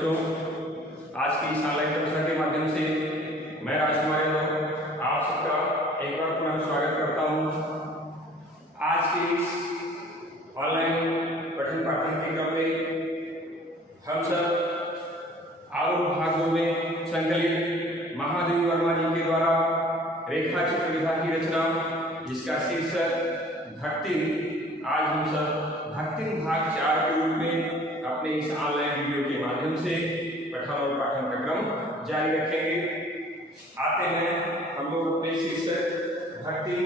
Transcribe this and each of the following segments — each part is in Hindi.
बच्चों, आज की इस ऑनलाइन कक्षा के माध्यम से मैं राजकुमार यादव आप सबका एक बार पुनः स्वागत करता हूँ। आज के इस ऑनलाइन पठन पाठन के क्रम में हम सब आरोह भाग 2 में संकलित महादेवी वर्मा जी के द्वारा रेखा चित्र विधा की रचना जिसका शीर्षक भक्ति, आज हम सब भक्ति भाग 4 के रूप में अपने इस ऑनलाइन वीडियो के माध्यम से पठन और पाठन का क्रम जारी रखेंगे। आते हैं हम लोग अपने शीर्षक भक्ति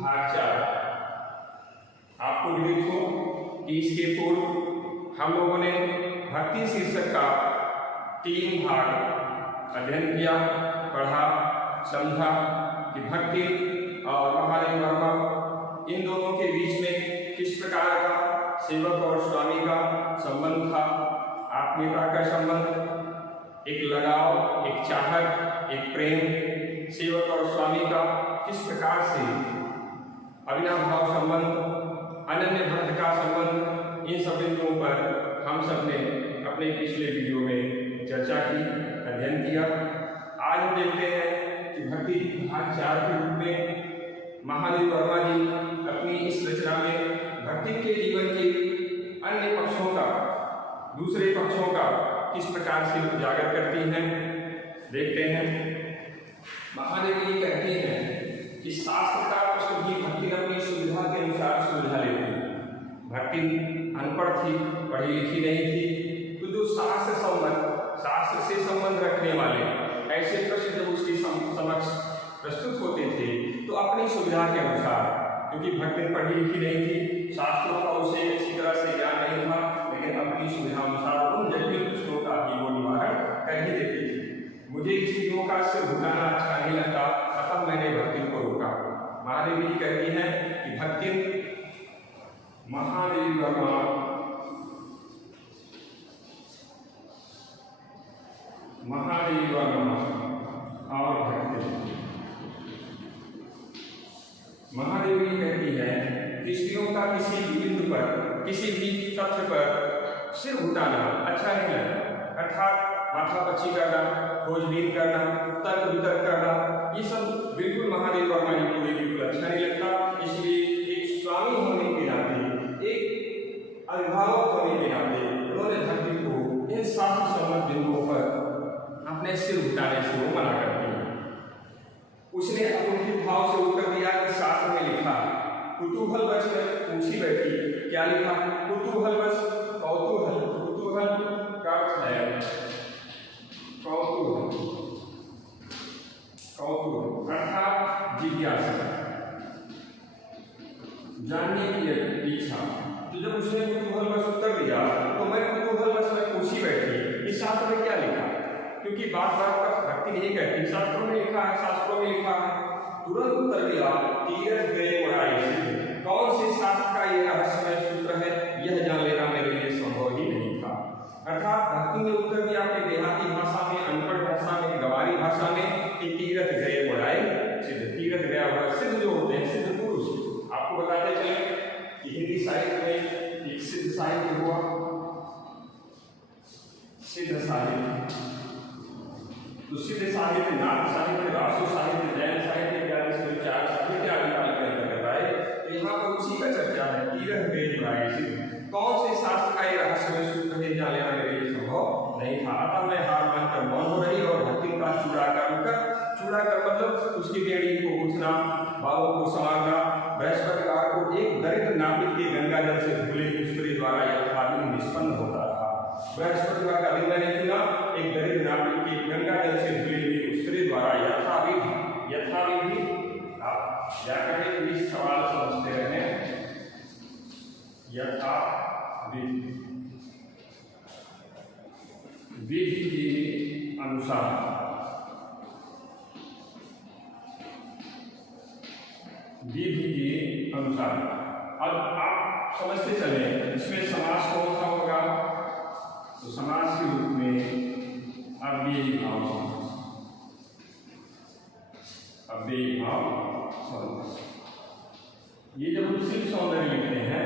भाग 4। आपको विदित हो कि इसके पूर्व हम लोगों ने भक्ति शीर्षक का 3 भाग अध्ययन किया, पढ़ा, समझा कि भक्ति और महादेवी वर्मा इन दोनों के बीच में किस प्रकार का सेवक और स्वामी का संबंध था, आत्मीयता का संबंध, एक लगाव, एक चाहत, एक प्रेम, सेवक और स्वामी का किस प्रकार से अविनाभाव संबंध, अनन्य भक्त का संबंध, इन सब बिंदुओं पर हम सब ने अपने पिछले वीडियो में चर्चा की, अध्ययन किया। आज हम देखते हैं कि भक्ति भाग 4 के रूप में महादेवी वर्मा जी अपनी इस रचना में भक्ति के जीवन के अन्य पक्षों का, दूसरे पक्षों का किस प्रकार से उजागर करती हैं, देखते हैं। महादेवी जी कहती हैं कि शास्त्र का प्रश्न भी भक्ति अपनी सुविधा के अनुसार सुलझा लेती। भक्ति अनपढ़ थी, पढ़ी लिखी नहीं थी, तो जो शास्त्र से संबंध रखने वाले ऐसे प्रश्न जब उसके समक्ष प्रस्तुत होते थे तो अपनी सुविधा के अनुसार, क्योंकि भक्ति पढ़ी लिखी नहीं थी, शास्त्रों का उसे अच्छी तरह से ज्ञान नहीं था, लेकिन अपनी सुविधा अनुसार उन जटिल प्रश्नों का भी वो निवारण कर ही देती थी। मुझे स्त्रियों का सिर झुकाना अच्छा नहीं लगता, अतः मैंने भक्ति को रोका। महादेवी जी कहती हैं कि भक्ति महादेवी वर्मा और भक्ति, महादेवी कहती है कि स्त्रियों का किसी भी बिंदु पर, किसी भी तथ्य पर सिर घुटाना अच्छा नहीं लगता, अर्थात माथापच्ची करना, खोजबीन करना, तर्क वितर्क करना, ये सब बिल्कुल महादेवी वर्मा जी को बिल्कुल अच्छा नहीं लगता। इसलिए एक स्वामी होने के नाते, एक अभिभावक होने के नाते उन्होंने भक्ति को इन शास्त्र सम्मत बिंदुओं पर अपने सिर घुटाने से वो मना करती है। उसने उनके भाव से उत्तर दिया कि शास्त्र में लिखा, कुतूहलवश पूछी बैठी, क्या लिखा? कुतूहलवश, कौतूहल, कुतूहल का अर्थ है कौतूहल, कौतूहल अर्थात जिज्ञासा, जानने की इच्छा। तो जब उसने कुतूहलवश उत्तर दिया तो मैं कुतूहलवश में पूछी बैठी इस शास्त्र में क्या लिखा, क्योंकि बात पर भक्ति नहीं कहती, शास्त्रों में लिखा है, शास्त्रों में लिखा है। तुरंत उत्तर दिया, तीरथ गए उड़ाई से, कौन से शास्त्र का ये रहस्यमय सूत्र है, यह जान लेना मेरे लिए संभव ही नहीं था। अर्थात भक्ति ने उत्तर दिया अपनी देहाती भाषा में, अनपढ़ भाषा में, गवारी भाषा में कि तीरथ गए उड़ाई सिद्ध। तीरथ गया हुआ सिद्ध जो होते हैं, सिद्ध पुरुष, आपको बताते चले कि हिंदी साहित्य में एक सिद्ध साहित्य हुआ, सिद्ध साहित्य। तो सिद्ध साहित्य, नाथ साहित्य, रासो साहित्य, जैन साहित्य इत्यादि से विचार साहित्य आदि का अंतर्गत आए। तो यहाँ पर उसी का चर्चा है, तीरथ गए उड़ाई सिद्ध। कौन से शास्त्र का ये रहस्यमय सूत्र है, जान लेना मेरे लिए संभव नहीं था। अतः मैं हार मानकर मौन हो रही और भक्ति का चूड़ा कर मतलब उसकी बेड़ी को उठना, बालों को संवारना, बृहस्पतिवार को एक दरिद्र नापित के गंगा जल से धुले उसके द्वारा यथाविधि निष्पन्न होता था। बृहस्पतिवार का दिन मैंने चुना, एक दरिद्र नापित के गंगा जल से धुले हुए उसके द्वारा यथाविधि। आप व्याकरण में इस सवाल समझते रहे, यथाविधि, विधि के अनुसार, विधि के अनुसार। अब आप समझते चले इसमें समास कौन सा होगा, तो समास के रूप में अव्ययी भाव समास, अव्ययी भाव समास। ये जब हम शिव सौंदर्य लिखते हैं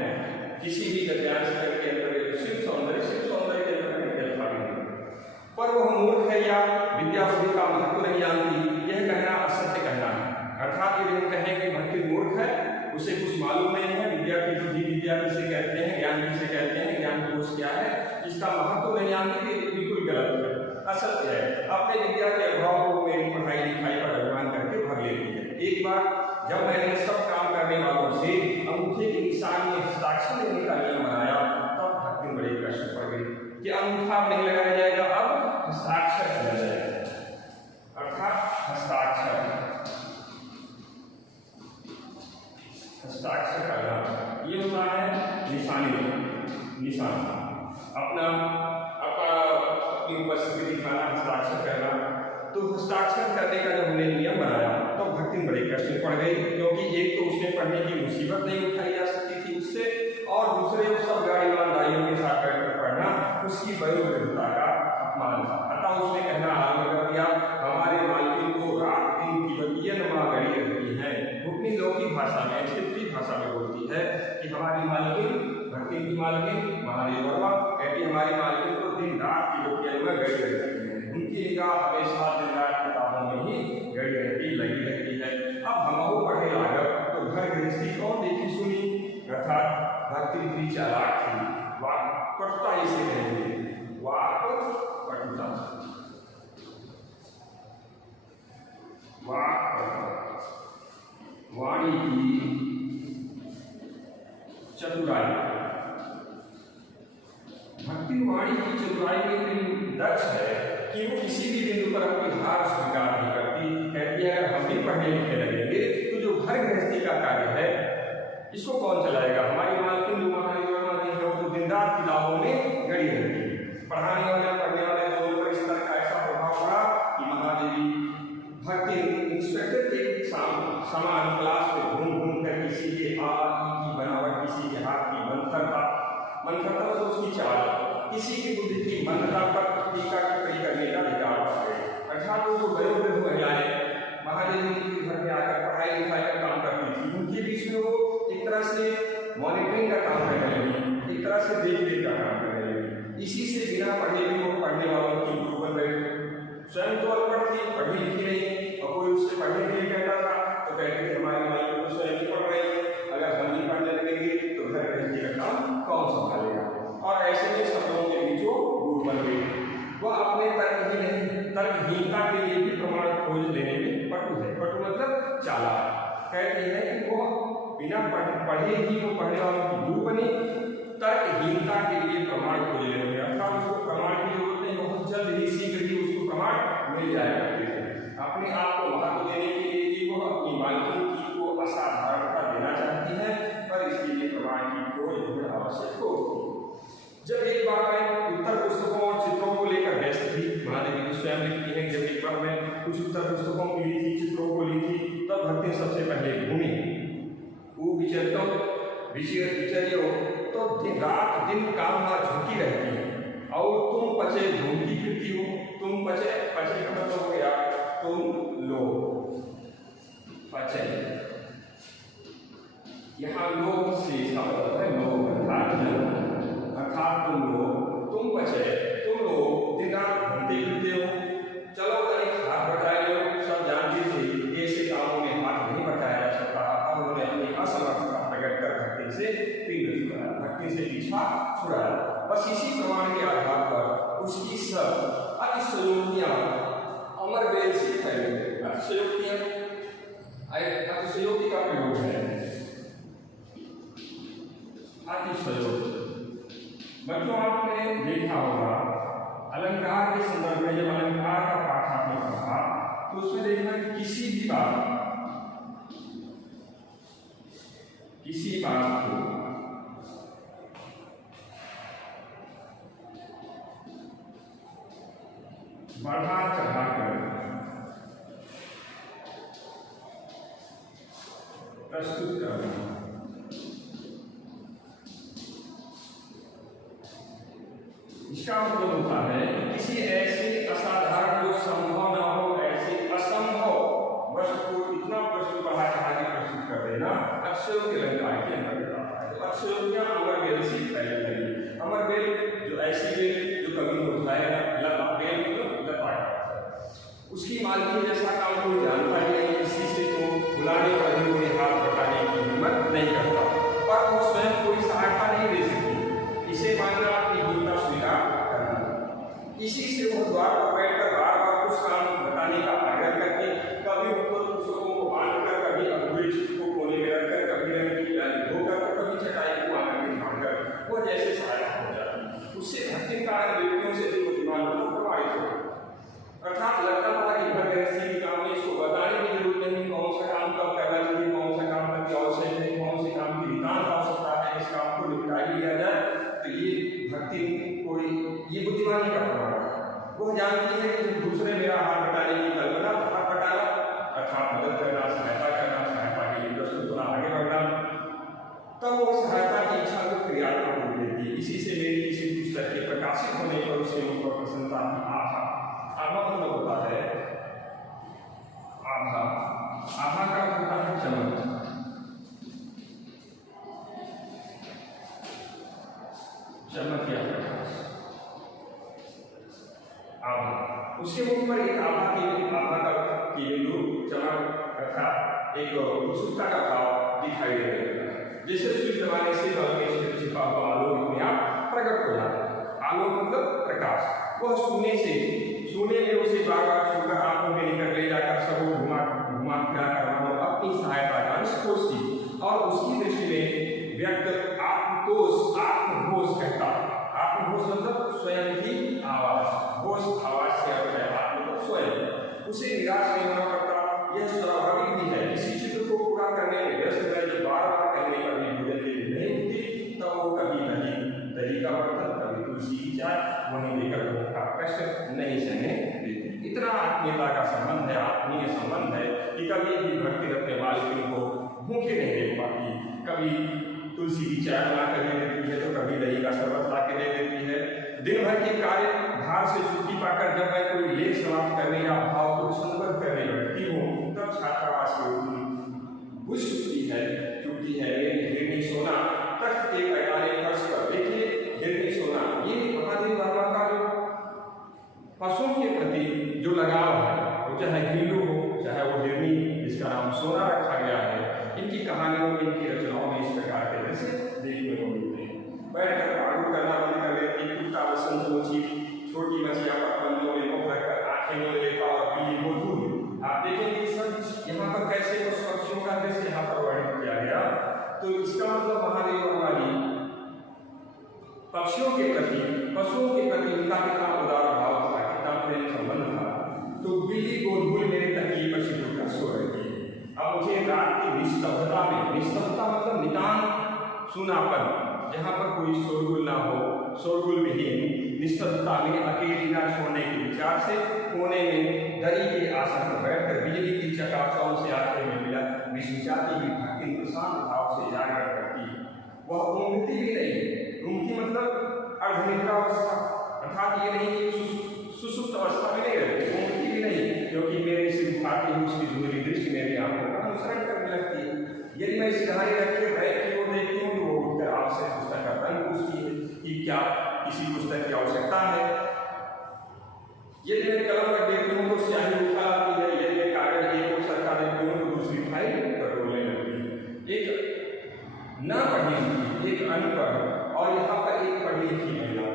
किसी भी गद्यांश के अंतर्गत, शिव सौंदर्य के अंतर्गत मालूम नहीं है विद्या की बुद्धि विद्या किसे कहते हैं, ज्ञान किसे कहते हैं, ज्ञान कोश क्या है, इसका महत्व नहीं जानते कि बिल्कुल गलत है, असत्य है। अपने विद्या के अभाव को मेरी पढ़ाई लिखाई पर अभिमान करके भर लेती है। एक बार जब मैंने सब काम करने वालों से अंगूठे के निशान में हस्ताक्षर लेने का नियम बनाया, तब भक्ति बड़े कष्ट पड़ गई कि अंगूठा नहीं लगाया जाएगा, अब हस्ताक्षर किया जाएगा, अर्थात हस्ताक्षर करना ये होता है निशान अपनी उपस्थिति दिखाना, हस्ताक्षर करना। तो हस्ताक्षर करने का जब हमने नियम बनाया तो भक्ति बड़े कष्ट में पड़ गई, क्योंकि एक तो उसने पढ़ने की मुसीबत नहीं उठाई जा सकती थी उससे, और दूसरे सब ईमानदारियों के साथ बैठकर पढ़ना उसकी वयोवृद्धता का अपमान था। अतः उसने कहना आरंभ कर दिया, हमारे मालकिन को रात दिन की बतियन माँ गड़ी रहती है। अपनी लौकिक भाषा में, क्षेत्रीय भाषा में बोलती है कि हमारी मालकिन, भक्ति की मालकिन महादेव वर्मा कहती हमारी मालकिन को दिन रात की बतियन में गड़ी रहती है, उनकी निगाह हमेशा दिन रात किताबों में ही गड़ी रहती लगी रहती है। अब हम पढ़े लागत तो घर गृहस्थी कौन देखी सुनी, अर्थात भक्ति इतनी चालाक थी, वाक्पटुता इसे कहेंगे, वाक्पटुता, वाणी की चतुराई, भक्ति वाणी की चतुराई में दक्ष है कि वो किसी भी बिंदु पर अपनी हार स्वीकार नहीं करती। कहती है अगर हम भी पढ़ने लिखने लगेंगे तो जो घर गृहस्थी का कार्य है इसको कौन चलाएगा। हमारी मालकिन जो महादेव वर्मा जी है वो तो दिन रात किताबों में गड़ी रहती है। पढ़ाने वाले पढ़ने वाले दोनों पर इस तरह का ऐसा प्रभाव पड़ा कि महादेवी भक्ति इंस्पेक्टर के समान क्लास में घूम घूम कर किसी के आ ई की बनावट, किसी के हाथ की मंथरता तो उसकी चाल, किसी की बुद्धि की मंथरता पर टीका टिप्पणी करने का अधिकार है। अर्थात वो जो वयोवृद्ध महिलाएं महादेवी के घर में आकर पढ़ाई लिखाई का काम करती थी, उनके बीच में वो एक तरह से मॉनिटरिंग का काम करने लगी, एक तरह से देख का काम करने लगी। इसी से बिना पढ़े भी वो पढ़ने वालों की गुरु बन गए। स्वयं तो अनपढ़ थी, पढ़ी लिखी नहीं, और कोई उससे पढ़ने के लिए कहता था तो कहते थे हमारी माई तो स्वयं ही पढ़ रही है, अगर हम भी पढ़ने लगेंगे तो घर गृहस्थी का काम कौन संभालेगा। और ऐसे में सब लोगों के बीच वो गुरु बन गई। वह अपने तर्क ही नहीं, तर्कहीनता के लिए भी प्रमाण खोज लेने में पटु है। पटु मतलब चालाक। कहती है कि वो बिना पढ़े ही वो पढ़ने वालों की गुरु बनी, तर्कहीनता के लिए प्रमाण खोज लेने में, अर्थात उसको प्रमाण की जरूरत नहीं, बहुत जल्द ही शीघ्र ही उसको प्रमाण मिल जाएगा। अपने आप को महत्व देने के लिए भी वो अपनी मालकिन की को असाधारणता देना चाहती है, पर इसके लिए प्रमाण की खोज बहुत आवश्यक होती है। जब एक बार मैं उत्तर पुस्तकों और चित्रों को लेकर व्यस्त थी, महादेवी ने स्वयं लिखती है जब एक बार मैं कुछ उत्तर पुस्तकों को ली थी, चित्रों को ली थी, तब भक्ति सबसे पहले घूमी। वो विचरतो विचरियो तो रात दिन काम में झुकी रहती है, और तुम पचे घूमती फिरती हो। तुम पचे का मतलब हो गया तुम लोग, पचे यहाँ लोग से मतलब है लोग, अर्थात तुम लोग, तुम बचे, तुम लोग दिन रात घूमते फिरते हो। चलो तनिक हाथ बटाए लो, सब जानते थे ऐसे कामों में हाथ नहीं बटाया जा सकता। अब उन्होंने अपनी असमर्थता प्रकट कर भक्ति से पीछा छुड़ाया, भक्ति से पीछा छुड़ाया। बस इसी प्रमाण के आधार पर उसकी सब अतिशयोक्तियां अमर वेद से फैली गई। अतिशयोक्तियां, अतिशयोक्ति का प्रयोग है, अतिशयोक्ति बच्चों आपने देखा होगा अलंकार के संदर्भ में, जब अलंकार का पाठ आपने पढ़ा तो उसमें देखना कि किसी भी बात को बढ़ा चढ़ाकर प्रस्तुत करना, इसका मतलब होता है किसी ऐसे असाधारण जो संभव न हो, ऐसे असंभव वस्तु को इतना प्रस्तुत बढ़ा चढ़ा के प्रस्तुत कर देना अक्षरों के अलंकार के अंतर्गत आता है। तो अक्षरों अमर बेल से फैली लगी। अमर बेल जो ऐसी बेल जो कभी उठाएगा, लता बेल लता उसकी मालकिन जैसा काम कोई जानता ही नहीं, किसी से तो बुलाने पर भी कोई हाथ बटाने की हिम्मत इसी से वो द्वार पर बैठकर बार बार कुछ काम बताने का आग्रह करके कभी ऊपर पुस्तकों को बांधकर, कभी अधूरे चित्र को कोने में रखकर, कभी रंग की प्याली धोकर, कभी चटाई को आंगन में झाड़कर वो जैसे सहायक हो जाती। उससे भक्तिकार व्यक्तियों से भी बुद्धिमान होना प्रमाणित हो। अर्थात लगता था कि घर गृहस्थी काम में इसको बताने की जरूरत नहीं, कौन सा काम कब करना चाहिए, कौन सा काम करके आवश्यक है, कौन से काम की नितांत आवश्यकता है, इस काम को निपटा ही लिया जाए। तो ये भक्ति कोई ये बुद्धिमानी का प्रमाण है। वह जानती है कि दूसरे मेरा हाथ बटाने की कल्पना, हाथ बटाना अर्थात मदद करना, सहायता करना, सहायता के लिए प्रस्तुत होना, आगे बढ़ना, तब वो सहायता की इच्छा को क्रियात्मक रूप देती है। इसी से मेरी किसी पुस्तक के प्रकाशित होने पर उसके ऊपर प्रसन्नता की आभा, आभा मतलब होता है आभा, आभा का होता है चमक, चमक या प्रकाश, आभा। उसके ऊपर एक आभा का बिंदु चमक अर्थात एक उत्सुकता का भाव दिखाई दे रहा है। जैसे सूर्य जमाने से बल में छिपा हुआ आलोक अपने आप प्रकट हो जाता है। आलोक मतलब प्रकाश। वह सोने में उसे बार बार छूकर आंखों में निकट ले जाकर सब घुमा फिरा कर अपनी सहायता का अंश खोजती और उसकी दृष्टि में व्यक्त आत्मघोष कहता। आत्मघोष मतलब स्वयं की आवाज, घोष आवाज से अर्थ है आत्म स्वयं। उसे निराश नहीं होना पड़ता, यह स्वाभाविक भी है। किसी चित्र को पूरा करने में व्यस्त है, जो बार बार कहने पर भी भूल नहीं होती, तब वो कभी दही का बर्तन, कभी तुलसी की चाय वहीं लेकर का कष्ट नहीं सहने देती। इतना आत्मीयता का संबंध है, आत्मीय संबंध है कि कभी भी भक्ति रखने वाले को भूखे नहीं देख पाती। कभी तुलसी की चाय बना कर दे देती है, तो कभी दही का शरबत ला के दे देती है। दिन भर के कार्य भार से छुट्टी पाकर जब मैं कोई लेख समाप्त करने या भाव को संबद्ध करने बैठती हूँ, तब छात्रावास की बुझ चुकी है मेरी हिरनी सोना तख्त के पैमाने फर्श पर। देखिए हिरनी सोना, ये महादेव बाबा का जो पशुओं के प्रति जो लगाव है, वो चाहे हिंदू हो चाहे वो हिरनी जिसका नाम सोना रखा गया है, इनकी कहानियों में, इनकी रचनाओं में इस प्रकार के दृश्य देखने को मिलते हैं। बैठकर आगू करना बंद कर देती, कुत्ता बसंत मोची छोटी मछलियां पर पंजों में मुख रखकर आंखें मोड़ लेता और पीली गोधूल। आप देखेंगे सब यहाँ पर कैसे पशु पक्षियों का दृश्य यहाँ पर वर्णित किया गया। तो इसका मतलब महादेव वाली पक्षियों के प्रति, पशुओं के प्रति उनका कितना उदार भाव था, कितना प्रेम संबंध था। तो बिल्ली गोधूल मेरे तकिए पर सिकुड़कर सो रही है। अब मुझे रात की निस्तब्धता में, निस्तब्धता मतलब नितांत सुनापन, जहाँ पर कोई शोरगुल ना हो, शोरगुल विहीन निस्तब्धता में अकेली ना छोड़ने के विचार से कोने में दरी के आसन पर बैठकर बिजली की चकाचौंध से आते में मिला विश्वजाति की भक्ति प्रशांत भाव से जागरण करती है। वह ऊँघती भी नहीं, ऊँघती मतलब अर्धनिद्रावस्था, अर्थात ये नहीं कि सुसुप्त अवस्था में नहीं रहती, ऊँघती भी नहीं, क्योंकि मेरे सिर उठाती हुई उसकी धुंधली दृष्टि मेरी आंखों का अनुसरण करने लगती है। यदि मैं सिधारी रखे बैठती हूँ देखती हूँ, वो उठकर आपसे पुस्तक का रंग पूछती है कि क्या किसी पुस्तक की आवश्यकता है। यदि मैं कलम रख देती हूँ तो स्याही उठा लाती है, यदि मैं कागज एक ओर सरका देती हूँ तो दूसरी फाइल टटोलने लगती है। एक न पढ़ी लिखी, एक अनपढ़ और यहाँ पर एक पढ़ी लिखी महिला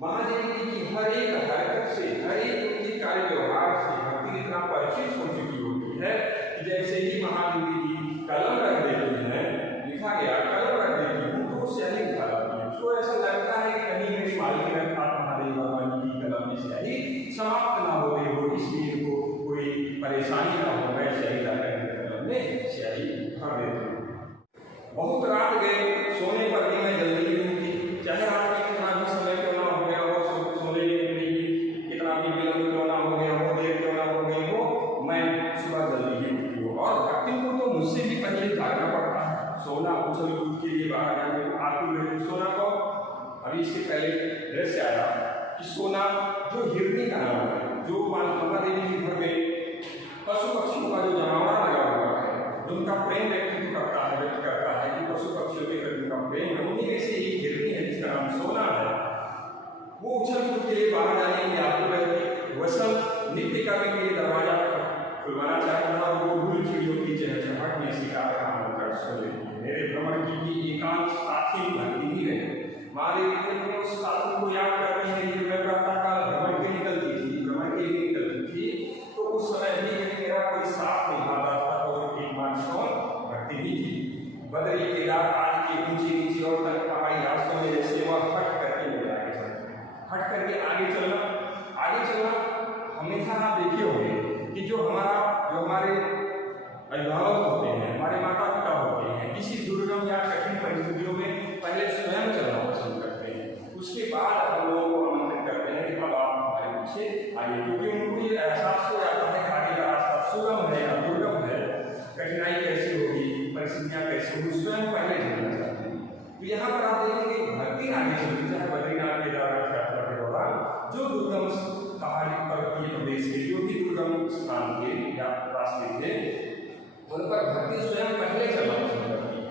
महादेवी जी की हर एक हरकत से, हर एक उनकी कार्य व्यवहार से भक्ति इतना परिचित हो चुकी होती है कि जैसे ही महादेवी जी कलम रख देती है, लिखा गया कलम रख देती हूँ तो स्याही उठा लाती है। उसको ऐसा लगता है कि कहीं मेरी मालिक रखा महादेव भगवान जी की कलम में स्याही समाप्त ना हो गई हो, इसलिए को कोई परेशानी ना हो, मैं स्याही लाकर कलम में स्याही भर देती हूँ। बहुत रात गए, सोने पर भी मैं जल्दी ही उठी, चाहे रात में कितना भी समय क्यों ना हो गया हो, सोने के लिए कितना भी विलंब क्यों ना हो गया हो, देर क्यों ना हो गई हो, मैं सुबह जल्दी ही उठी हूँ। और भक्ति को तो मुझसे भी पहले जागना पड़ता है। सोना उछल कूद के लिए बाहर जाने आतुर रहती सोना को। अभी इसके पहले दृश्य आया कि सोना जो हिरनी का नाम है, जो महादेवी जी घर में पशु पक्षियों का जो जमावड़ा लगा हुआ है, जो उनका प्रेम व्यक्त करता है कि पशु पक्षियों के प्रति उनका प्रेम है, उन्हीं में से एक हिरनी है जिसका नाम सोना है। वो उछल कूद के लिए बाहर जाने के लिए आतुर रहती, वसंत नृत्य करने के लिए दरवाजा खुलवाना चाहता था, वो भूल चिड़ियों की चहचहाहट में शिकार काम होकर सो लेती है। मेरे भ्रमण की एकांत साथी भक्ति ही रहे। महादेवी जी ने उस साथी को याद कर रही है, मैं प्रातः काल भ्रमण आगे, क्योंकि उनको ये एहसास हो जाता है कि आगे का रास्ता सुगम है या दुर्गम है, कठिनाई कैसी होगी, परिस्थितियां कैसी होगी, स्वयं पहले जानना चाहते हैं। तो यहाँ पर आप देखेंगे भक्ति आगे चलती है बद्रीनाथ केदारनाथ यात्रा के दौरान, जो दुर्गम पहाड़ी पर्वतीय प्रदेश के जो भी दुर्गम स्थान के या रास्ते थे उन पर भक्ति स्वयं पहले चलना पसंद करती है।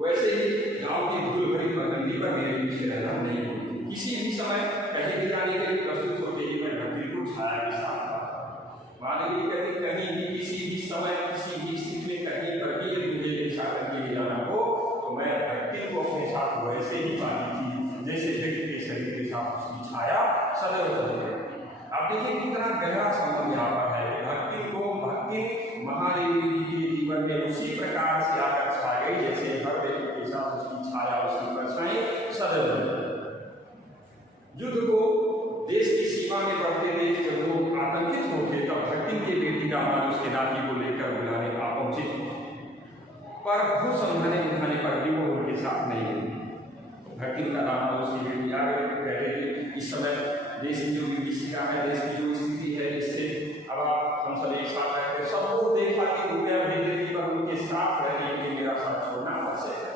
वैसे ही गाँव की धूल भरी पगडंडी पर मेरे पीछे रहना नहीं होती, किसी भी समय कहीं भी जाने के लिए प्रस्तुत होते ही मैं भक्ति को छाया के साथ माधवी कहती कहीं भी किसी भी समय किसी भी स्थिति में कहीं पर भी यदि मुझे इच्छा करके ले जाना हो तो मैं भक्ति को अपने साथ वैसे ही पानी थी जैसे व्यक्ति के शरीर के साथ उसकी छाया सदैव चलती रहती। अब देखिए कितना गहरा संबंध यहाँ पर है। भक्ति को भक्ति महादेवी जी के जीवन में उसी प्रकार से आकर छा गई जैसे हर व्यक्ति के साथ उसकी छाया उसकी परछाई सदैव। युद्ध को देश की सीमा में बढ़ते देश जब लोग आतंकित होते तब भक्ति के बेटी दामाद उसके नाती को लेकर बुलाने आ पहुंचे, पर भू समझाने उठाने पर भी वो उनके साथ नहीं है। भक्ति का दामाद उसकी बेटी आ गए, कह रहे थे इस समय देश की जो विभीषिका है, देश की जो स्थिति है, इससे अब आप हम सब एक साथ रहते सबको देखा कि रुपया भेज देती पर उनके साथ रहने के लिए मेरा साथ छोड़ना आवश्यक है,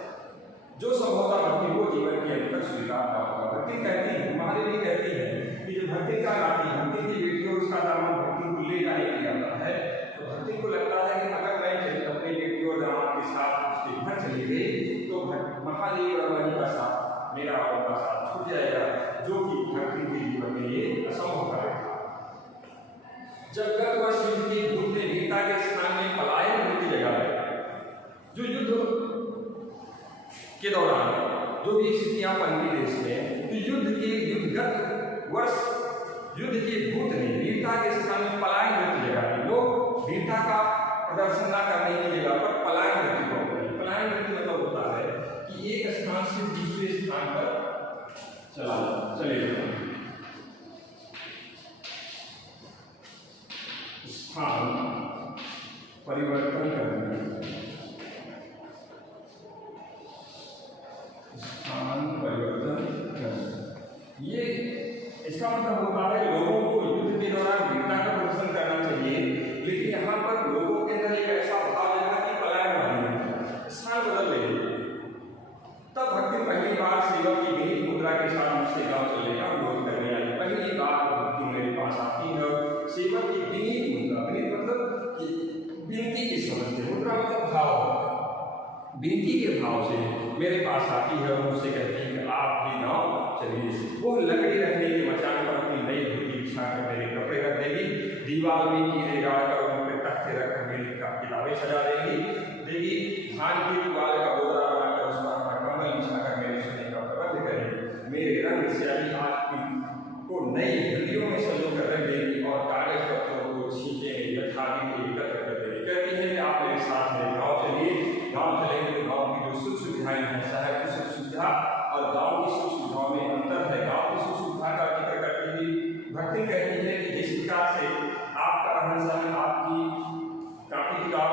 जो संभवतः भक्ति को जीवन के अंत तक स्वीकार ना होगा। भक्ति कहती है, महादेवी कहती है कि जो भक्ति का नाती भक्ति की बेटी और उसका दामाद भक्ति को ले जाने के लिए आता है तो भक्ति को लगता है कि अगर मैं अपनी बेटी और दामाद के साथ उसके घर चली गई तो महादेव और मणि का साथ मेरा और उनका साथ छूट जाएगा, जो कि भक्ति के जीवन में ये असंभव कार्य था। जब गत वर्ष युद्ध की भूत ने वीरता के स्थान में पलायन होती जगह है, जो युद्ध के दौरान जो भी स्थितियां बनती देश में, तो युद्धगत वर्ष युद्ध के भूत ने वीरता के स्थान में पलायन होती जगह है। लोग वीरता का प्रदर्शन न करने की जगह पर पलायन वृत्ति को अपनाते हैं। पलायन वृत्ति मतलब होता है कि एक स्थान से दूसरे स्थान पर चले जाना, स्थान परिवर्तन करना, स्थान परिवर्तन करना। ये इसका मतलब होता है लोगों को युद्ध के दौरान वीरता का प्रदर्शन करना चाहिए, लेकिन यहाँ पर लोगों के अंदर एक ऐसा भाव जगा कि पलायन वाली स्थान बदल रही है। तब भक्ति पहली बार सेवक की विनीत मुद्रा के साथ मुझसे गांव चलने का अनुरोध करने आई। पहली बार भक्ति मेरे पास आती है, सेवक की विनीत मुद्रा, विनीत मतलब विनती के समझ से, मुद्रा मतलब भाव, विनती के भाव से मेरे पास आती है और मुझसे कहती है कि आप भी गाँव चलिए। वो लकड़ी रखने के मचान पर अपनी नई धोती बिछा कर मेरे कपड़े रख देगी, दीवार में कीड़े गाड़कर उन पर तख्ते रखकर मेरी किताबें सजा देगी, धान की पुआल का बोरा बनाकर उस पर अपना कंबल बिछाकर मेरे सोने का प्रबंध करेगी, मेरे रंग स्याही आँख को नई हड्डियों में सजो कर रख देगी और कागज पत्रों को छींके में यथाविधि एकत्र कर देगी। कहती है कि आप मेरे साथ मेरे गाँव चलिए, गाँव चलेंगे तो गाँव की जो सुख सुविधाएं हैं, शहर की सुख सुविधा और गाँव की सुख सुविधाओं में अंतर है। गाँव की सुख सुविधा का जिक्र करती हुई भक्ति कहती है कि जिस प्रकार से आपका रहन सहन, आपकी कापी किताब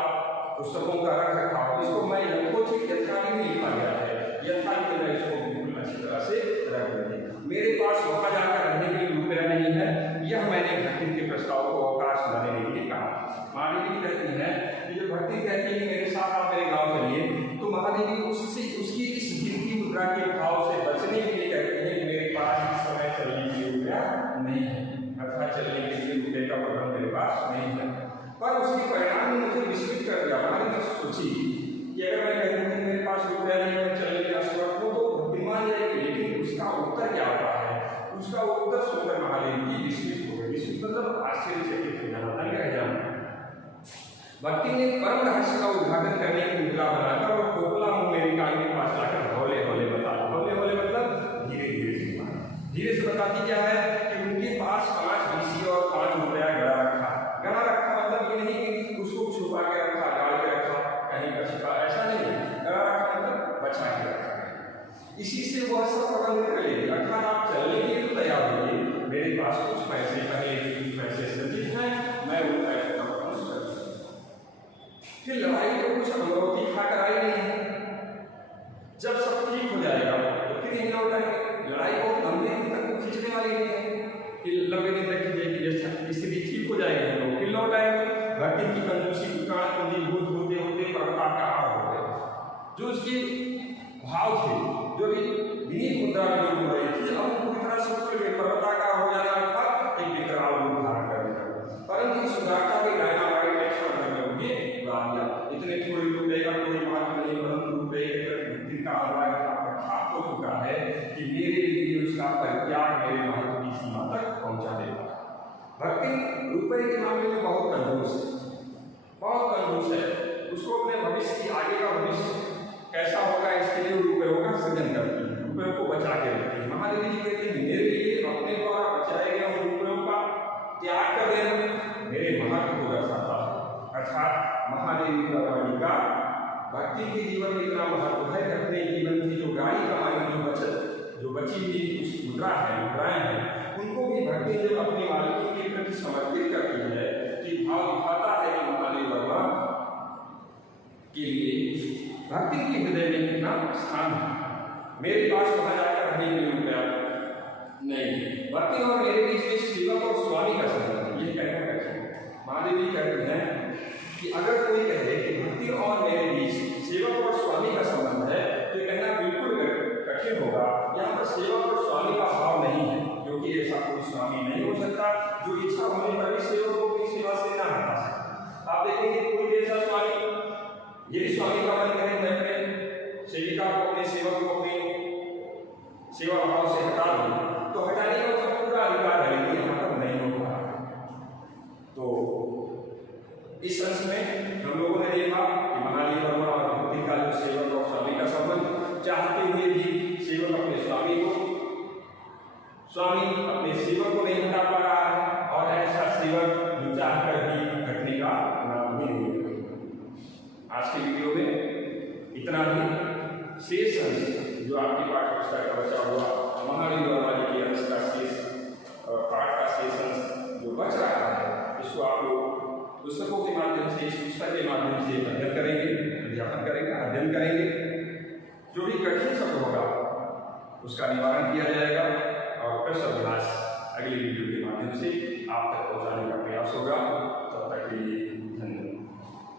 पुस्तकों का रख रखाव, इसको मैं यथोचित यथाविधि लिखा गया है, यथाविधि मैं इसको बिल्कुल अच्छी तरह से रख दूँगी। मेरे पास वहाँ जाकर रहने के लिए रुपया नहीं है, यह मैंने भक्ति के प्रस्ताव को अवकाश न देने के लिए कहा। महादेवी कहती है कि जो भक्ति कहती है कि मेरे साथ आप मेरे गाँव चलिए, तो महादेवी उसकी इस गिनती मुद्रा के भाव से बचने के लिए कहती है कि मेरे पास इस समय चलने के लिए रुपया नहीं है, अर्थात चलने के लिए रुपये का प्रबंध मेरे पास नहीं है। पर उसके परिणाम ने मुझे विस्मित कर दिया। मैंने सोची कि अगर मैं कहूँ कि मेरे पास रुपया नहीं है, चलने के असमर्थ हूँ, तो भक्ति मान जाएगी, लेकिन उसका उत्तर क्या होता है, उसका उत्तर सुनकर महादेवी जी विस्मित हो गए। विस्मित मतलब आश्चर्यचकित हो जाना, दंग रह जाना। भक्ति ने परम रहस्य का उद्घाटन करने की मुद्रा बनाकर और कोपला मुंह मेरे कान के पास लाकर हौले हौले बताया। हौले हौले मतलब धीरे धीरे से, धीरे से बताती क्या है कि उनके पास 5 बीसी और 5 रुपया गड़ा रखा। गड़ा रखा मतलब ये नहीं कि उसको छुपा के रखा, डाल के रखा, कहीं का छिपा, ऐसा नहीं। गड़ा रखा मतलब बचा के रखा। इसी से वह सब प्रबंध कर लेगी, अर्थात आप चलने के लिए तैयार होइए, मेरे पास कुछ पैसे पहले कुछ पैसे संचित हैं, मैं उन पैसे का प्रबंध कर दूँगा। फिर लड़ाई तो कुछ अमरोती खाकर आई नहीं है, जब सब ठीक हो जाएगा तो फिर यही लौट आएंगे। लड़ाई बहुत लंबे दिन तक खींचने वाली नहीं है कि लंबे लेकिन देखिए कि जैसे स्थिति ठीक हो जाएगी हम लोग फिर लौट आएंगे। भक्ति की कंजूसी के कारण कंजीभूत होते होते पर्वताकार हो गए। जो उसके भाव थे, जो भी विनीत मुद्रा में जो बोल रही थी, अब पूरी तरह से उसके पर्वताकार हो जाना अर्थात एक विकराल रूप धारण करने लगा। परंतु इस उदारता के डायनामाइट ने क्षण भर में उन्हें उड़ा दिया। इतने थोड़े रुपए का कोई बात नहीं, परंतु रुपए का अनुराग खाप हो चुका है कि मेरे लिए उसका परित्याग मेरे महत्व की सीमा तक पहुंचा देगा। भक्ति रुपए के मामले में बहुत कंजूस है, बहुत कंजूस है। उसको अपने भविष्य की आगे का भविष्य कैसा होगा इसके लिए रुपयों का सृजन करती है, रुपयों को बचा के रखती है। महादेवी जी कहती है मेरे लिए अपने द्वारा बचाए गए उन रुपयों का त्याग कर देना मेरे महत्व को दर्शाता है। अर्थात महादेवी भगवानी का भक्ति के जीवन में इतना महत्व है कि अपने जीवन की जो गाड़ी कमाई जो बचत जो बची हुई कुछ मुद्राएं हैं उनको भी भक्ति जब अपने मालिकों के प्रति समर्पित करती है कि भाव दिखाता है कि महादेव भगवान के लिए भक्ति के हृदय में कितना स्थान है। मेरे पास वहां जाकर रहने के लिए रुपया नहीं, भक्ति और मेरे बीच में सेवक और स्वामी का संबंध है। ये कहना कठिन। महादेवी कहते हैं कि अगर कोई कहे कि भक्ति और मेरे बीच सेवक और स्वामी का संबंध है तो ये कहना बिल्कुल कठिन होगा। यहाँ पर सेवक और स्वामी का भाव नहीं है, क्योंकि ऐसा कोई स्वामी नहीं हो सकता जो इच्छा होने पर भी सेवक को अपनी सेवा से ना हटा सके। आप देखेंगे कोई ऐसा स्वामी, यदि स्वामी का मन करे मैं अपने सेविका को अपने सेवक को अपने सेवा भाव से हटा दूं तो हटाने का उसका पूरा अधिकार है, लेकिन यहाँ पर नहीं हो रहा है। तो इस अंश में हम लोगों ने देखा कि महादेव वर्मा और भक्ति का जो सेवक और स्वामी का संबंध, चाहते हुए भी सेवक अपने स्वामी को, स्वामी अपने सेवक को नहीं हटा पा रहा है, और ऐसा सेवक जो चाहकर भी घटने का नाम ही नहीं है। आज के वीडियो में इतना ही। शेष अंश जो आपकी पाठ पुस्तक का बचा हुआ महादेव वर्मा जी के अंश का शेष पाठ का शेष अंश जो बच रहा है, इसको आप लोग पुस्तकों के माध्यम से, इस पुस्तक के माध्यम से अध्ययन करेंगे, अध्यापन करेंगे, अध्ययन करेंगे। जो भी कठिन शब्द होगा उसका निवारण किया जाएगा और प्रश्न अभ्यास अगली वीडियो के माध्यम से आप तक पहुंचाने का प्रयास होगा। तब तक के लिए